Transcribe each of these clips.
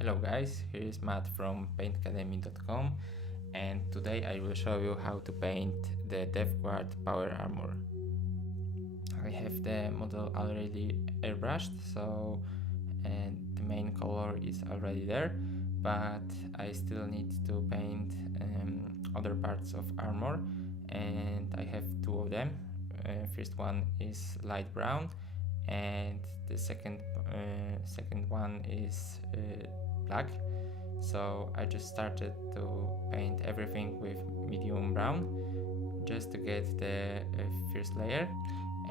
Hello guys, here is Matt from paintacademy.com, and today I will show you how to paint the Death Guard Power Armor. I have the model already airbrushed, so the main color is already there, but I still need to paint other parts of armor, and I have two of them. First one is light brown, and the second one is black. So I just started to paint everything with medium brown just to get the first layer,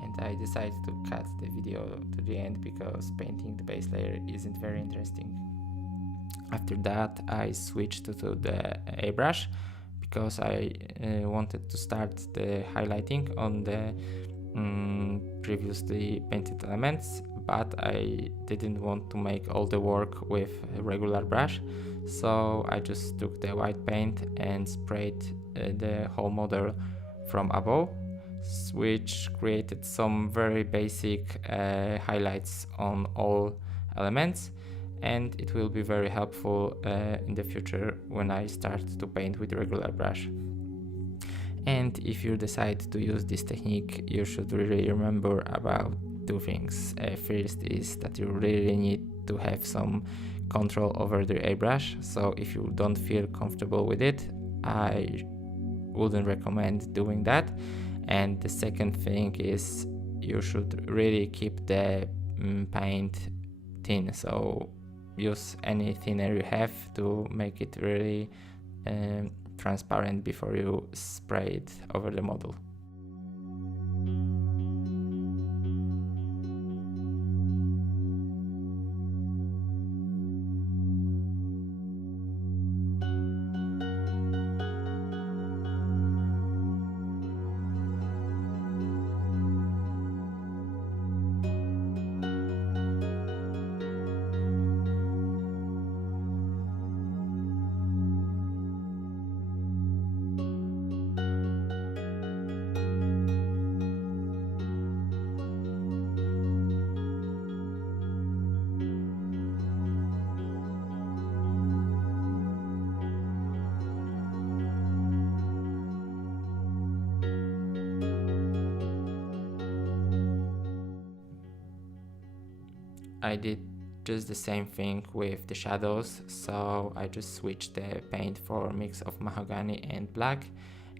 and I decided to cut the video to the end because painting the base layer isn't very interesting. After that I switched to the airbrush because I wanted to start the highlighting on the previously painted elements, but I didn't want to make all the work with a regular brush, so I just took the white paint and sprayed the whole model from above, which created some very basic highlights on all elements, and it will be very helpful in the future when I start to paint with regular brush. And if you decide to use this technique, you should really remember about two things. First is that you really need to have some control over the airbrush, so if you don't feel comfortable with it, I wouldn't recommend doing that. And the second thing is you should really keep the paint thin, so use any thinner you have to make it really transparent before you spray it over the model. I did just the same thing with the shadows, so I just switched the paint for a mix of mahogany and black,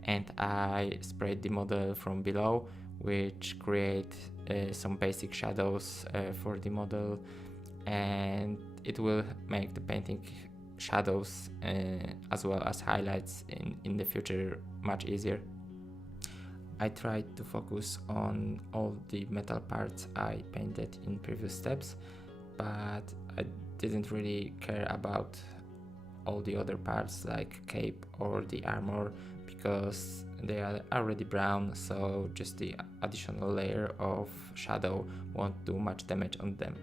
and I sprayed the model from below, which create some basic shadows for the model, and it will make the painting shadows as well as highlights in the future much easier. I tried to focus on all the metal parts I painted in previous steps, but I didn't really care about all the other parts like cape or the armor because they are already brown, so just the additional layer of shadow won't do much damage on them.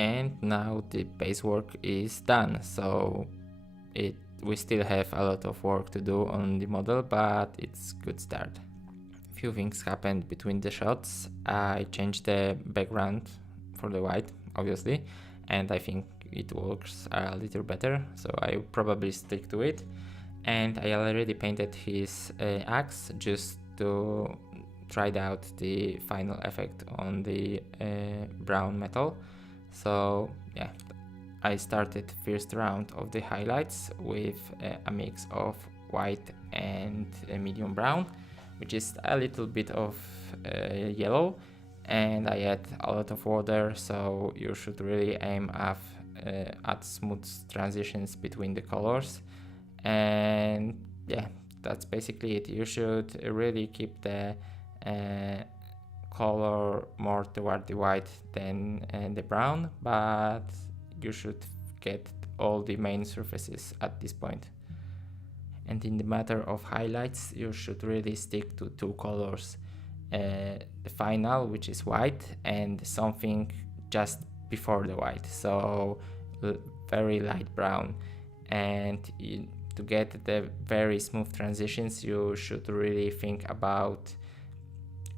And now the base work is done, so we still have a lot of work to do on the model, but it's good start. Few things happened between the shots. I changed the background for the white, obviously, and I think it works a little better, so I probably stick to it. And I already painted his axe just to try out the final effect on the brown metal. So yeah, I started first round of the highlights with a mix of white and medium brown, which is a little bit of yellow, and I add a lot of water, so you should really aim at smooth transitions between the colors. And yeah, that's basically it. You should really keep the color more toward the white than the brown, but you should get all the main surfaces at this point. And in the matter of highlights, you should really stick to two colors, the final, which is white, and something just before the white, so very light brown. And to get the very smooth transitions, you should really think about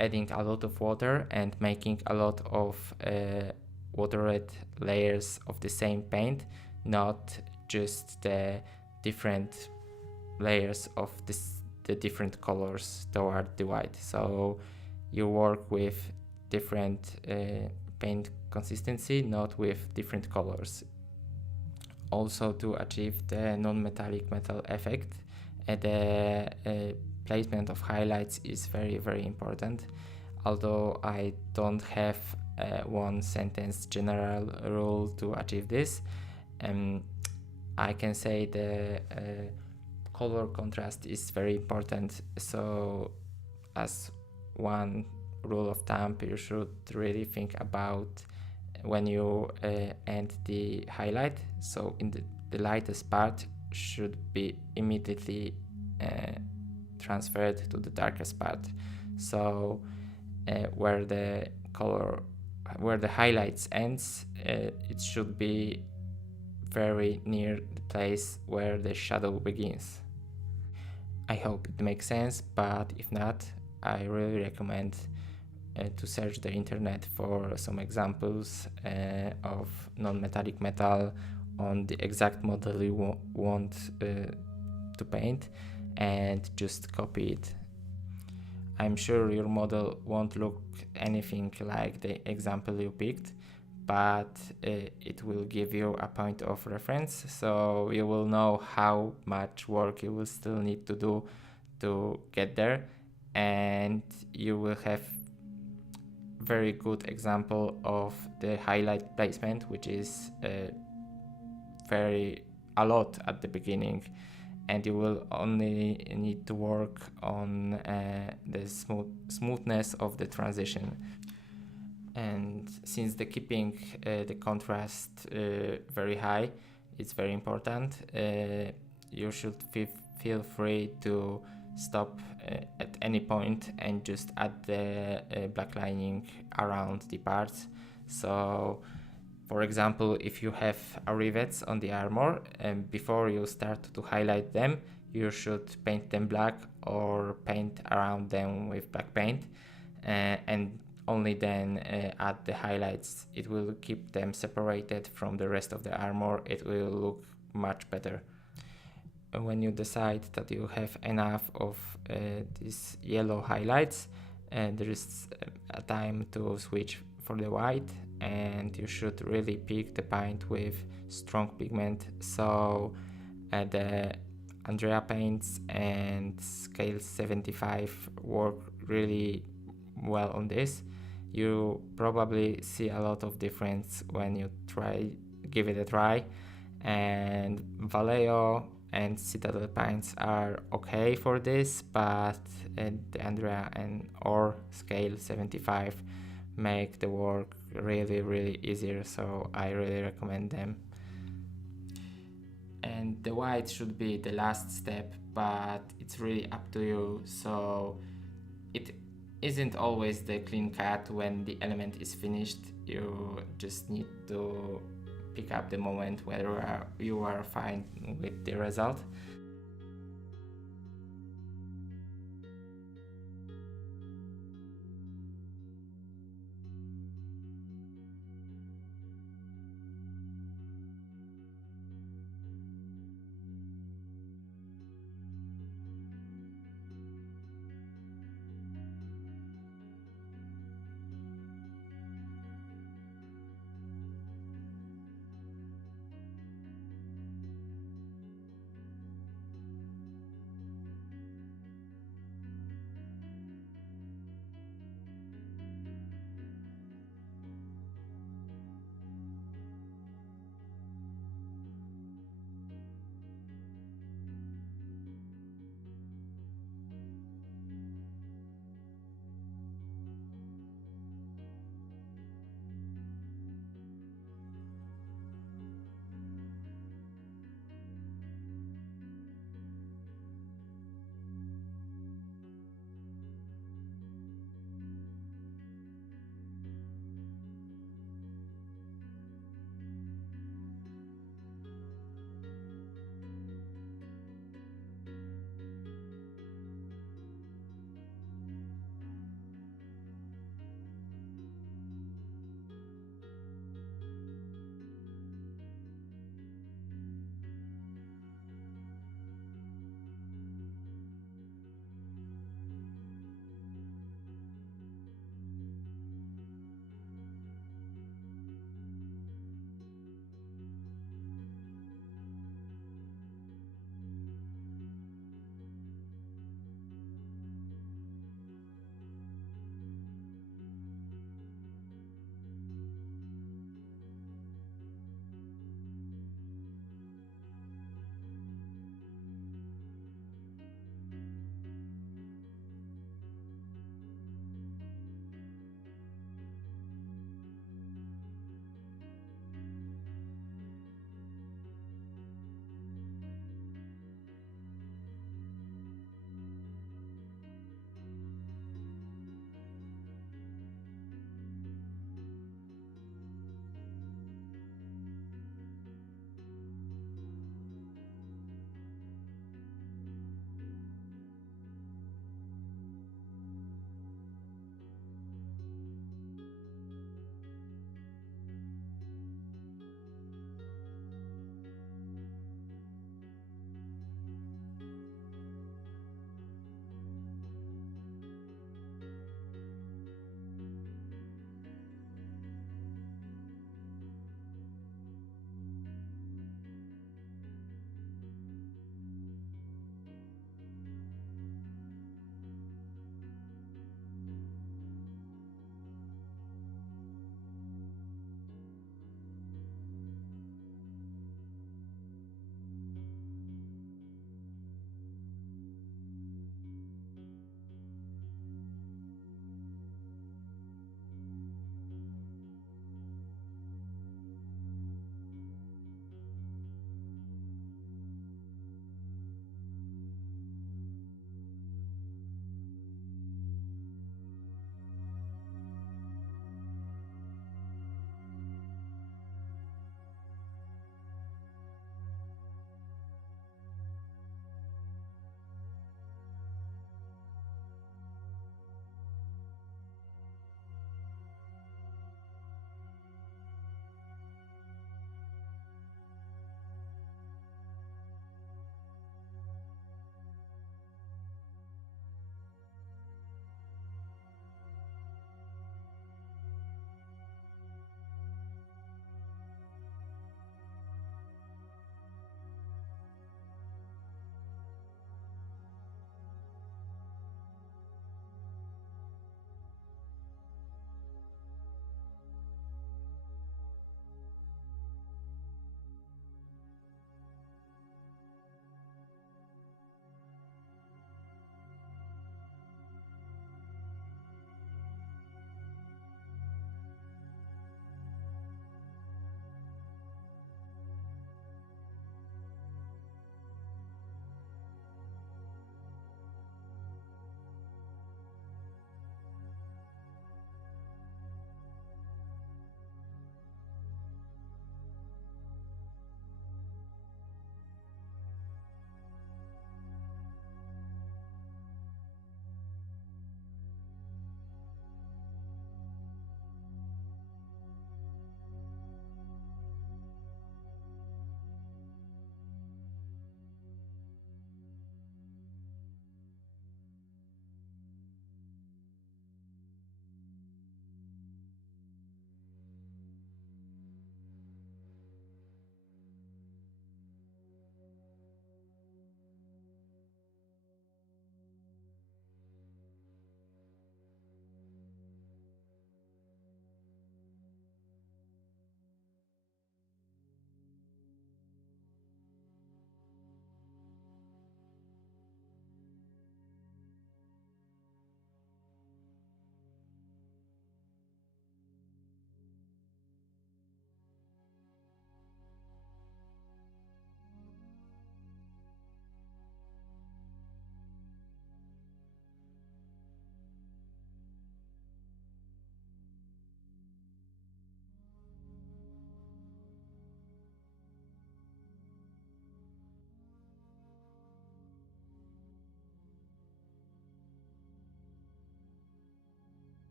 adding a lot of water and making a lot of watered layers of the same paint, not just the different layers of the different colors toward the white. So you work with different paint consistency, not with different colors. Also, to achieve the non-metallic metal effect, the placement of highlights is very important. Although I don't have one sentence general rule to achieve this, I can say the color contrast is very important. So as one rule of thumb, you should really think about when you end the highlight, so in the lightest part should be immediately transferred to the darkest part. So where the highlights ends, it should be very near the place where the shadow begins. I hope it makes sense, but if not, I really recommend to search the internet for some examples of non-metallic metal on the exact model you want to paint, and just copy it. I'm sure your model won't look anything like the example you picked, but it will give you a point of reference, so you will know how much work you will still need to do to get there, and you will have very good example of the highlight placement, which is a lot at the beginning, and you will only need to work on the smoothness of the transition. And since keeping the contrast very high, it's very important, you should feel free to stop at any point and just add the black lining around the parts. So for example, if you have rivets on the armor, and before you start to highlight them, you should paint them black or paint around them with black paint, and only then add the highlights. It will keep them separated from the rest of the armor. It will look much better. When you decide that you have enough of these yellow highlights, there is a time to switch for the white, and you should really pick the paint with strong pigment. So the Andrea paints and scale 75 work really well on this. You probably see a lot of difference when you give it a try, and Vallejo and Citadel paints are okay for this, but the Andrea or scale 75 make the work really easier, so I really recommend them. And the white should be the last step, but it's really up to you. So it isn't always the clean cut when the element is finished. You just need to pick up the moment where you are fine with the result.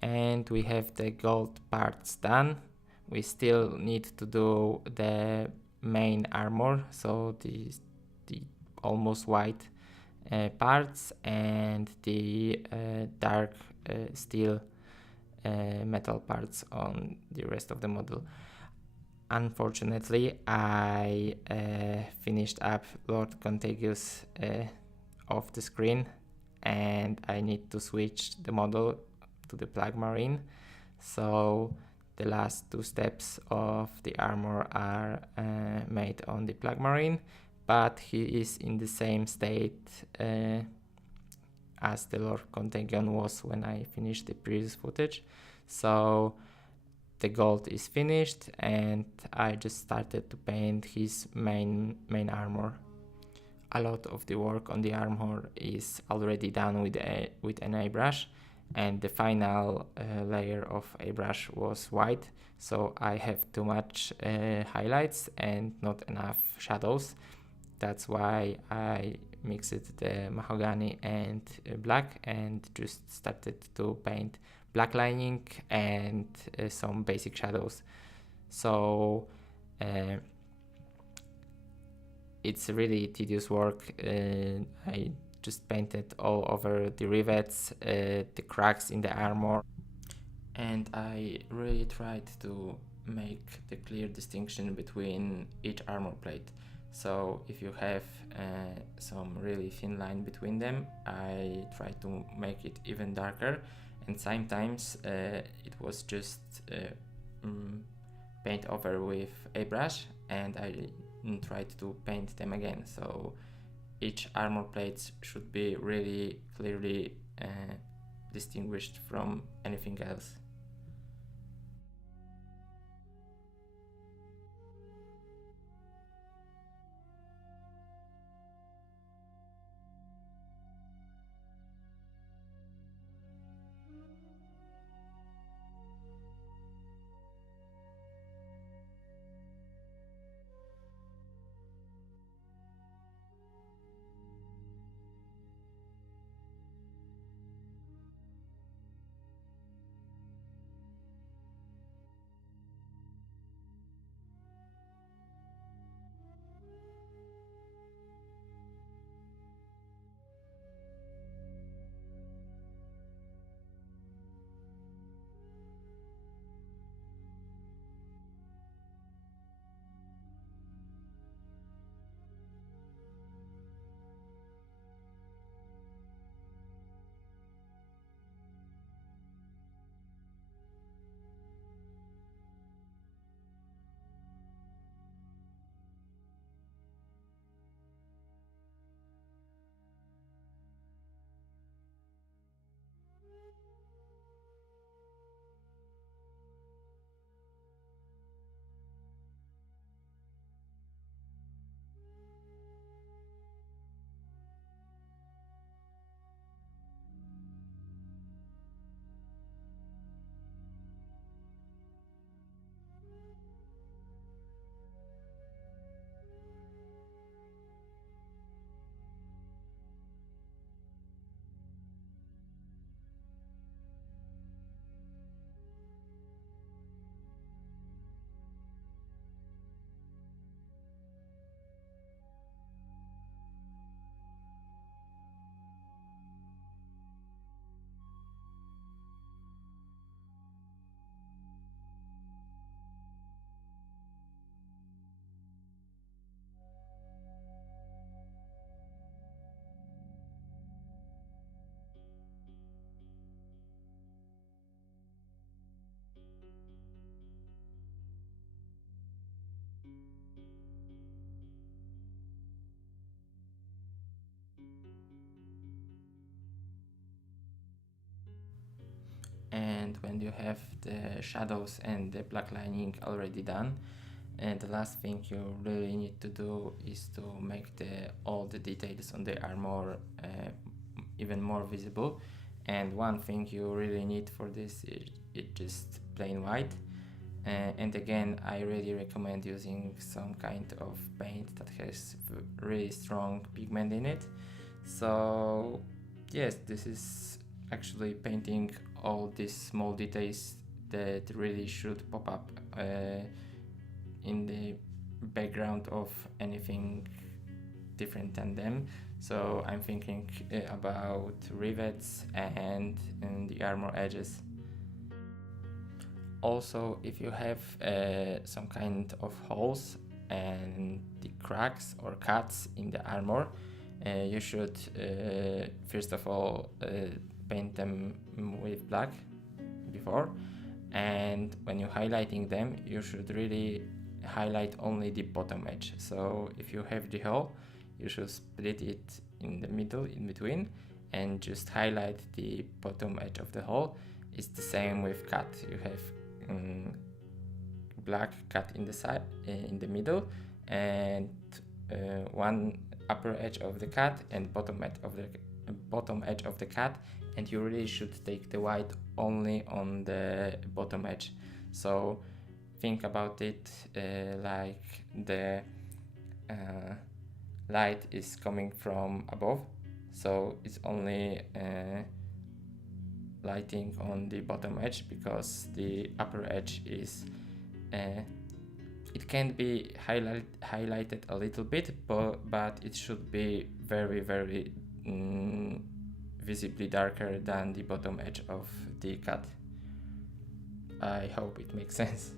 And we have the gold parts done. We still need to do the main armor, so the almost white parts and the dark steel metal parts on the rest of the model. Unfortunately, I finished up Lord Contagious off the screen, and I need to switch the model to the Plague Marine. So the last two steps of the armor are made on the Plague Marine, but he is in the same state as the Lord Contagion was when I finished the previous footage. So the gold is finished, and I just started to paint his main armor. A lot of the work on the armor is already done with an airbrush, and the final layer of airbrush was white, so I have too much highlights and not enough shadows. That's why I mixed the mahogany and black and just started to paint black lining and some basic shadows. So it's really tedious work. I just painted all over the rivets, the cracks in the armor, and I really tried to make the clear distinction between each armor plate. So if you have some really thin line between them, I try to make it even darker, and sometimes it was just paint over with a brush, and I tried to paint them again. So each armor plate should be really clearly distinguished from anything else. And when you have the shadows and the black lining already done, and the last thing you really need to do is to make all the details on the armor even more visible. And one thing you really need for this is just plain white. And again, I really recommend using some kind of paint that has really strong pigment in it. So yes, this is actually painting all these small details that really should pop up in the background of anything different than them. So I'm thinking about rivets and the armor edges. Also, if you have some kind of holes and the cracks or cuts in the armor, you should first of all paint them with black before, and when you're highlighting them, you should really highlight only the bottom edge. So if you have the hole, you should split it in the middle, in between, and just highlight the bottom edge of the hole. It's the same with cut. You have black cut in the side, in the middle, and one upper edge of the cut and bottom edge of the cut, and you really should take the white only on the bottom edge. So think about it like the light is coming from above, so it's only lighting on the bottom edge, because the upper edge is it can be highlighted a little bit, but it should be very visibly darker than the bottom edge of the cut. I hope it makes sense.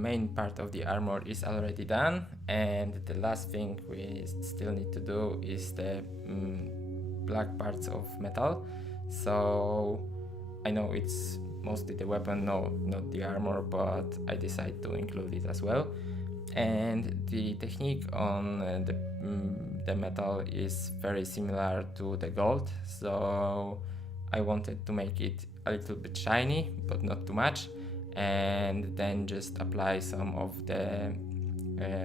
main part of the armor is already done, and the last thing we still need to do is the black parts of metal. So I know it's mostly the weapon, no, not the armor, but I decided to include it as well. And the technique on the metal is very similar to the gold, so I wanted to make it a little bit shiny but not too much, and then just apply some of the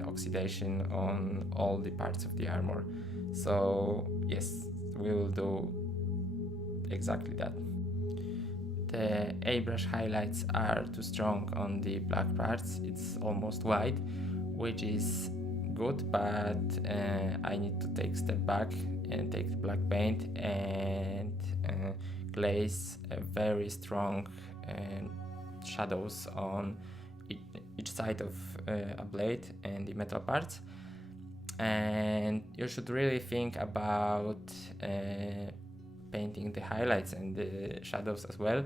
oxidation on all the parts of the armor. So yes, we will do exactly that. The airbrush highlights are too strong on the black parts, it's almost white, which is good, but I need to take a step back and take the black paint and glaze very strong shadows on each side of a blade and the metal parts. And you should really think about painting the highlights and the shadows as well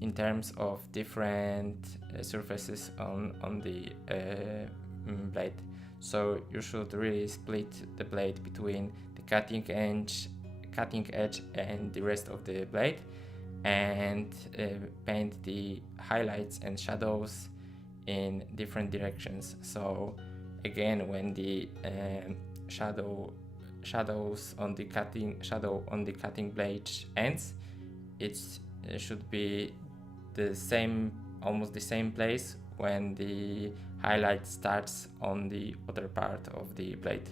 in terms of different surfaces on the blade. So you should really split the blade between the cutting edge and the rest of the blade, and paint the highlights and shadows in different directions. So again, when the shadows on the cutting blade ends, it should be the same, almost the same place when the highlight starts on the other part of the blade.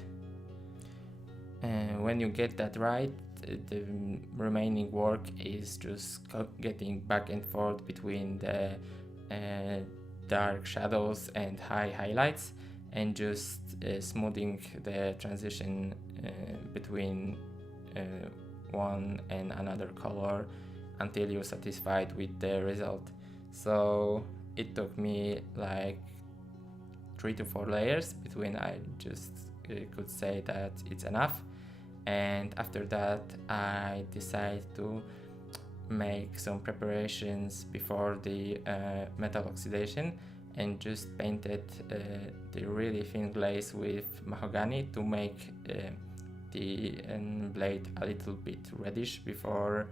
When you get that right, the remaining work is just getting back and forth between the dark shadows and high highlights, and just smoothing the transition between one and another color until you're satisfied with the result. So it took me like 3 to 4 layers between I just could say that it's enough. And after that I decided to make some preparations before the metal oxidation, and just painted the really thin glaze with mahogany to make the blade a little bit reddish before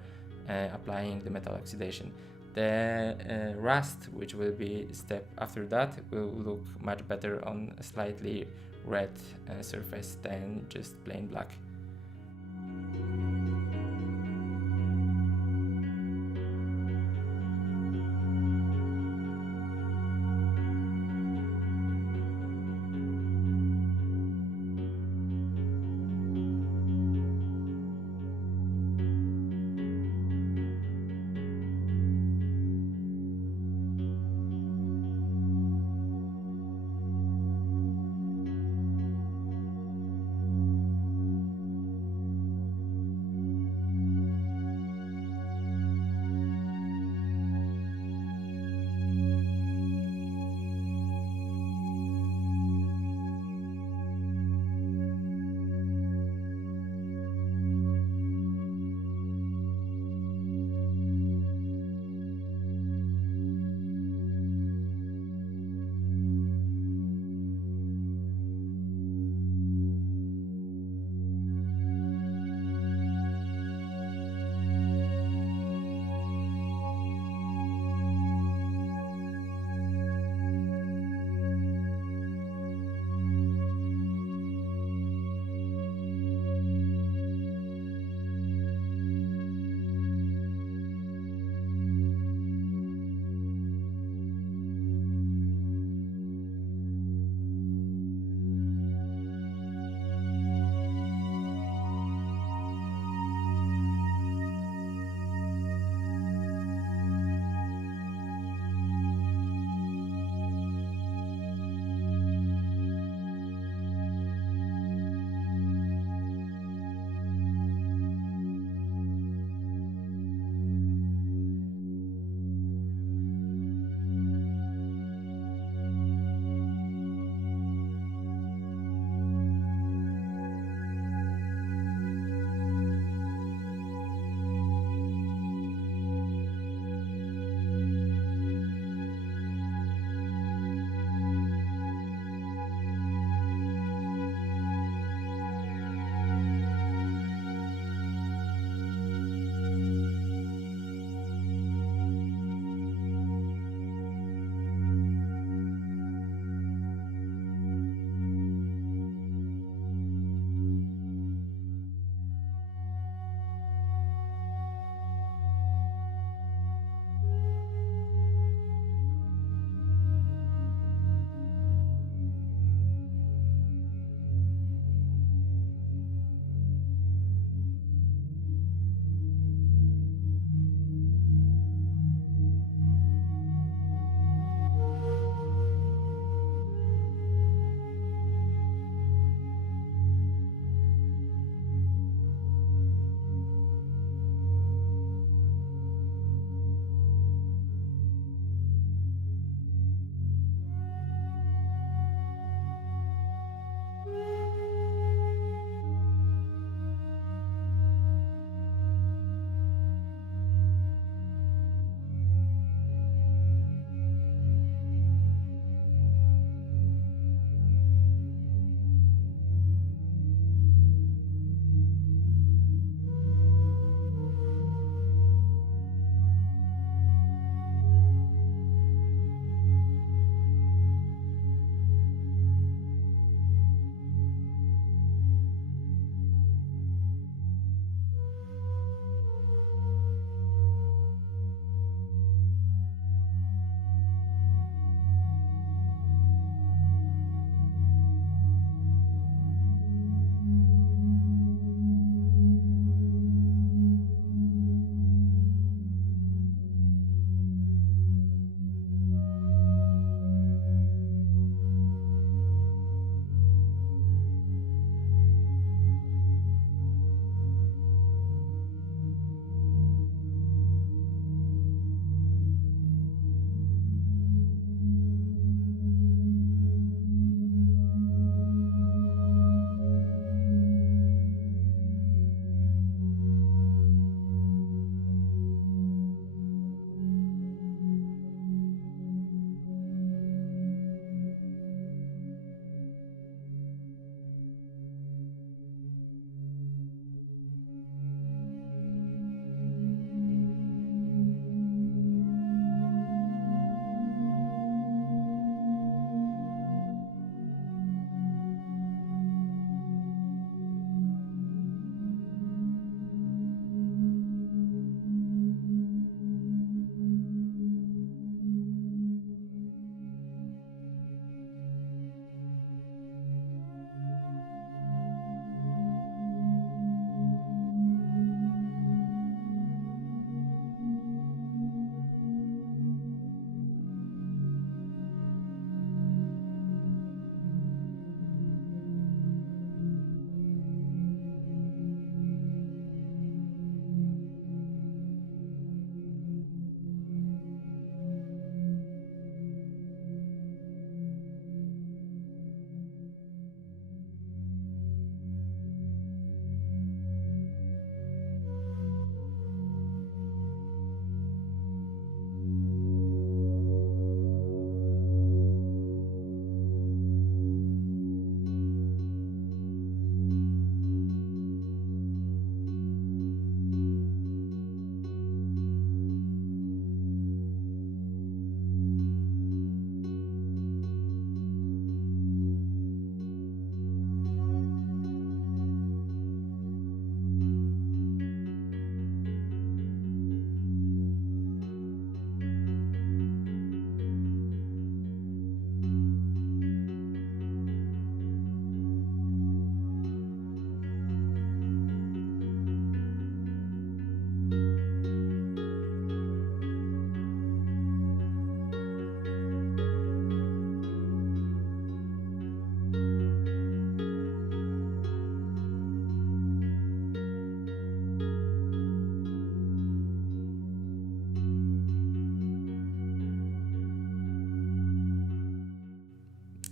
applying the metal oxidation. The rust, which will be step after that, will look much better on a slightly red surface than just plain black.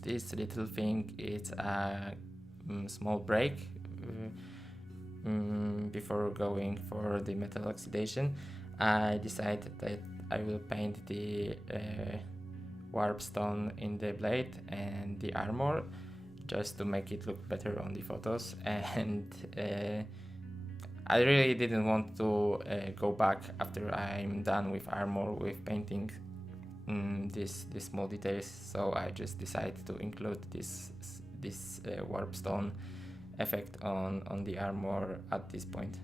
this little thing is a small break before going for the metal oxidation. I decided that I will paint the Warpstone in the blade and the armor just to make it look better on the photos, and I really didn't want to go back after I'm done with armor with painting these small details, so I just decided to include this Warpstone effect on the armor at this point.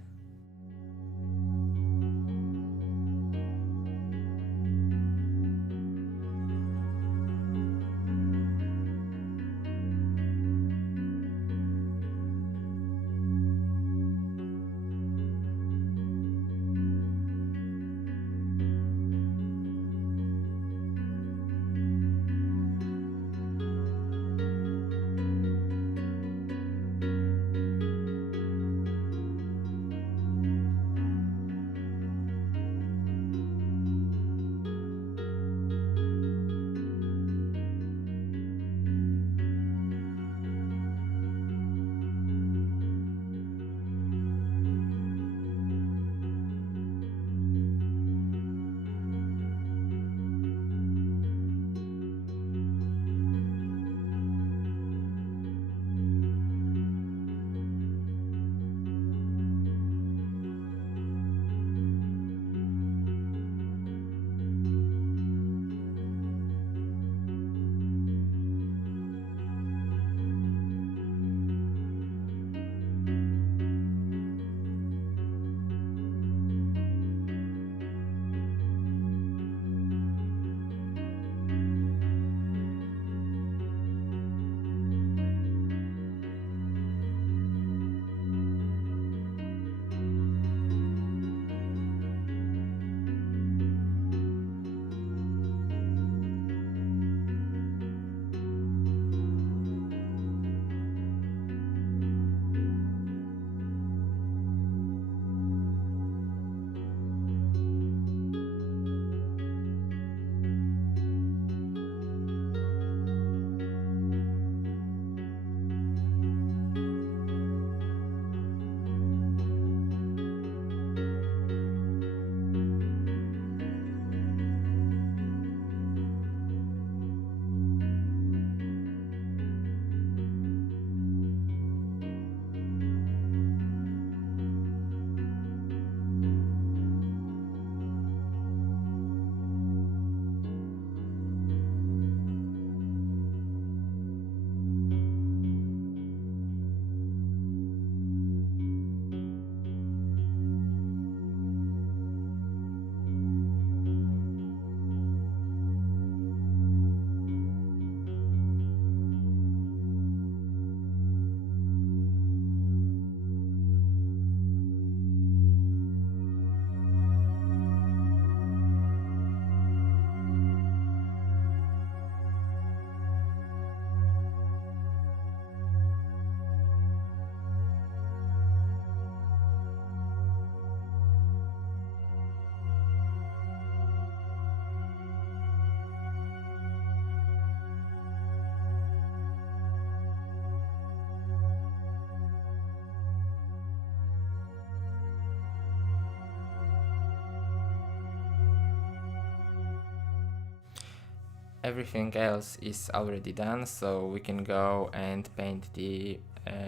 Everything else is already done, so we can go and paint the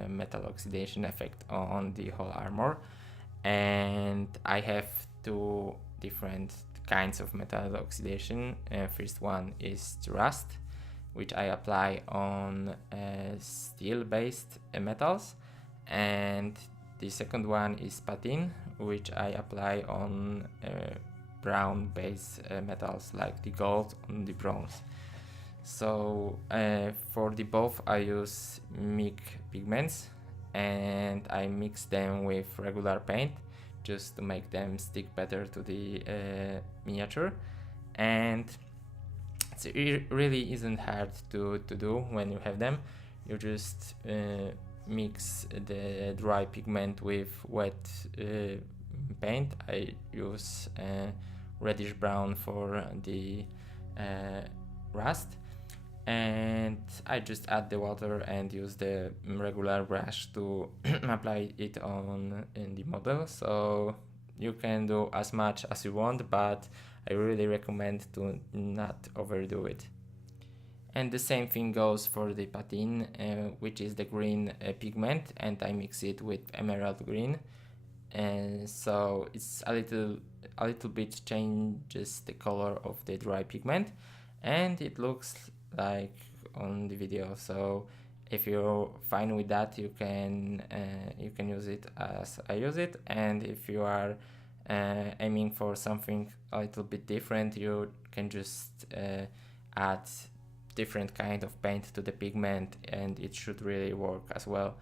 metal oxidation effect on the whole armor. And I have two different kinds of metal oxidation. First one is rust, which I apply on steel-based metals, and the second one is patina, which I apply on brown base metals like the gold and the bronze. So for the both I use MIG pigments, and I mix them with regular paint just to make them stick better to the miniature. And it really isn't hard to do when you have them. You just mix the dry pigment with wet paint. I use reddish brown for the rust, and I just add the water and use the regular brush to apply it on in the model. So you can do as much as you want, but I really recommend to not overdo it. And the same thing goes for the patin, which is the green pigment, and I mix it with emerald green, and so it's a little bit changes the color of the dry pigment, and it looks like on the video. So if you're fine with that, you can use it as I use it, and if you are aiming for something a little bit different, you can just add different kind of paint to the pigment, and it should really work as well.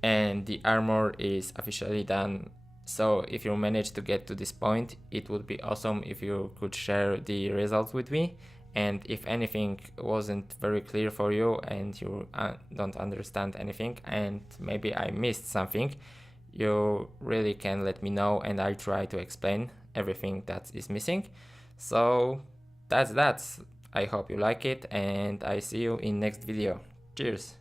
And the armor is officially done. So if you manage to get to this point, it would be awesome if you could share the results with me. And if anything wasn't very clear for you and you don't understand anything and maybe I missed something, you really can let me know and I'll try to explain everything that is missing. So that's that. I hope you like it and I see you in next video. Cheers!